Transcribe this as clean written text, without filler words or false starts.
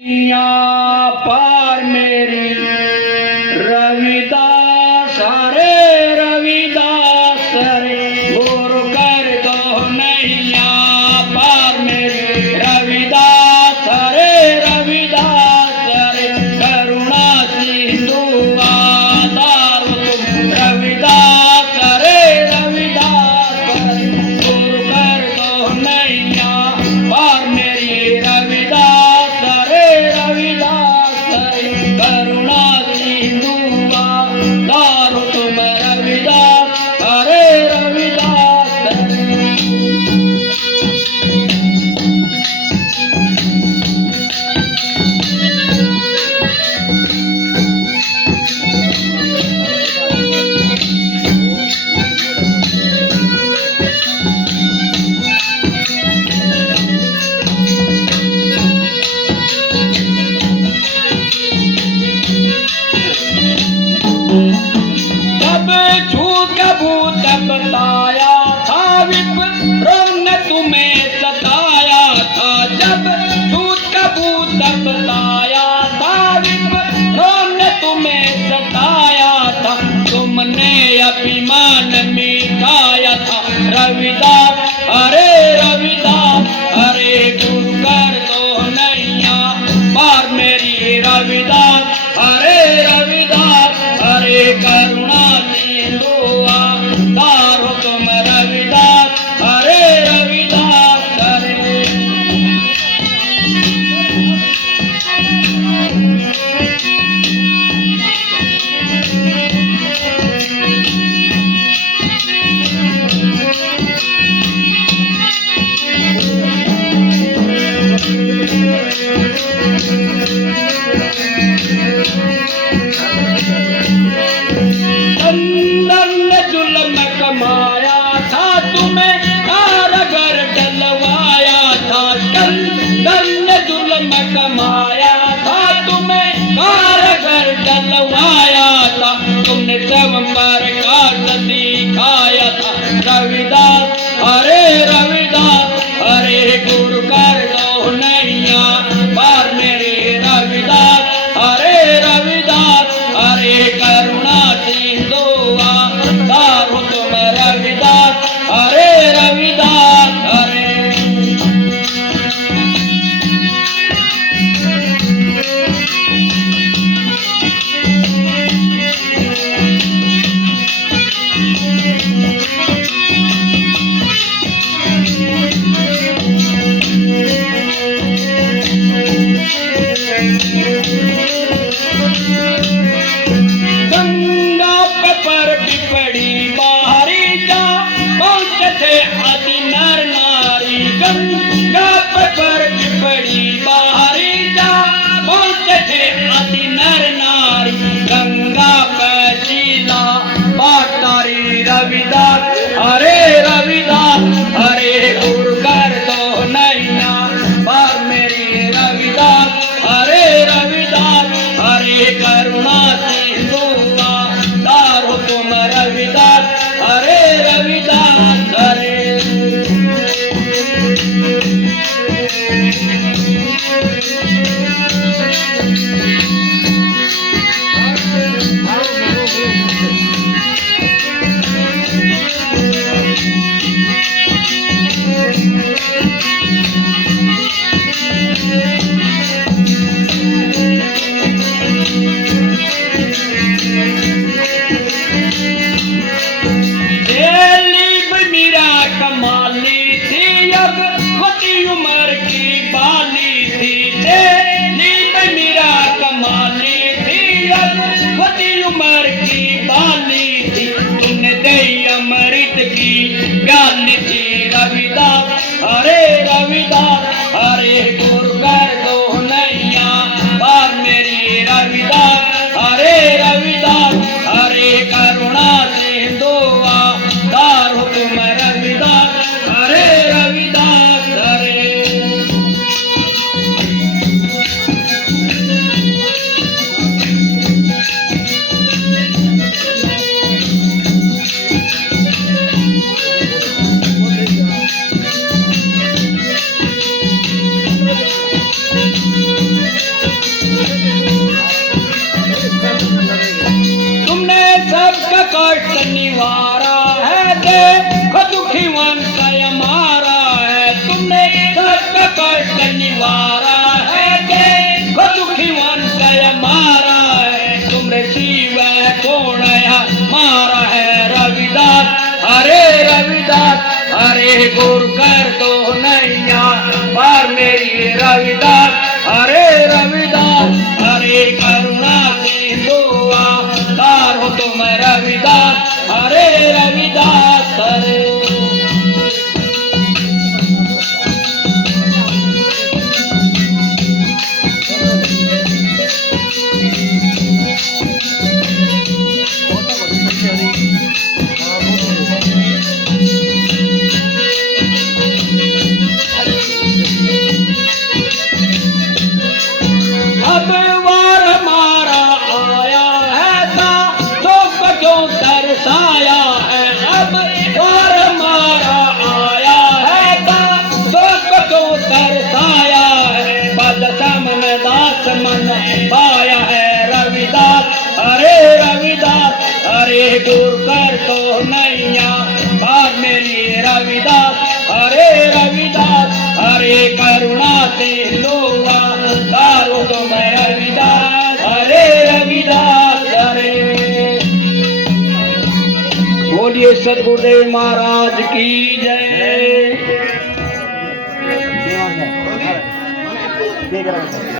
यहाँ पर मेरे रविदास हरे रविदास रे गुरु कर दो नैया पार मेरे रविदास हरे रविदास रे करुणा सिंधु आधार तुम रविदास हरे रविदास रे गुरु कर दो नैया पार मेरी रविदास हरे रविदास रे करुणा सिंधु आधार तुम रविदास हरे रविदास रे। जब झूठ का भूत बताया था विप्रों ने तुम्हें सताया था। जब झूठ का भूत बताया था विप्रों ने तुम्हें सताया था। तुमने अभिमान मिटाया था रविदास हरे रविदास हरे गुरु कर दो नैया पार मेरी रविदास हरे रविदास हरे करुणा सिंधु आधार तुम रविदास हरे रविदास हरे। बंधन ने जुल्म कमाया था तुम्हें कारागर डलवाया था। बंधन ने जुल्म कमाया था तुम्हें कारागर डलवाया था। तुमने सब पर काट दिखाया था रविदास हरे रविदास हरे गुरु कर दो नैया पार मेरे रविदास हरे रविदास हरे करुणा सिंधु आधार तुम रविदास हरे रविदास हरे। नैया बात मेरी रविदास, हरे करुणा से लोआ तारो तो मैं रविदास, हरे रविदास हरे। बोलिए सद्गुरुदेव महाराज की जय।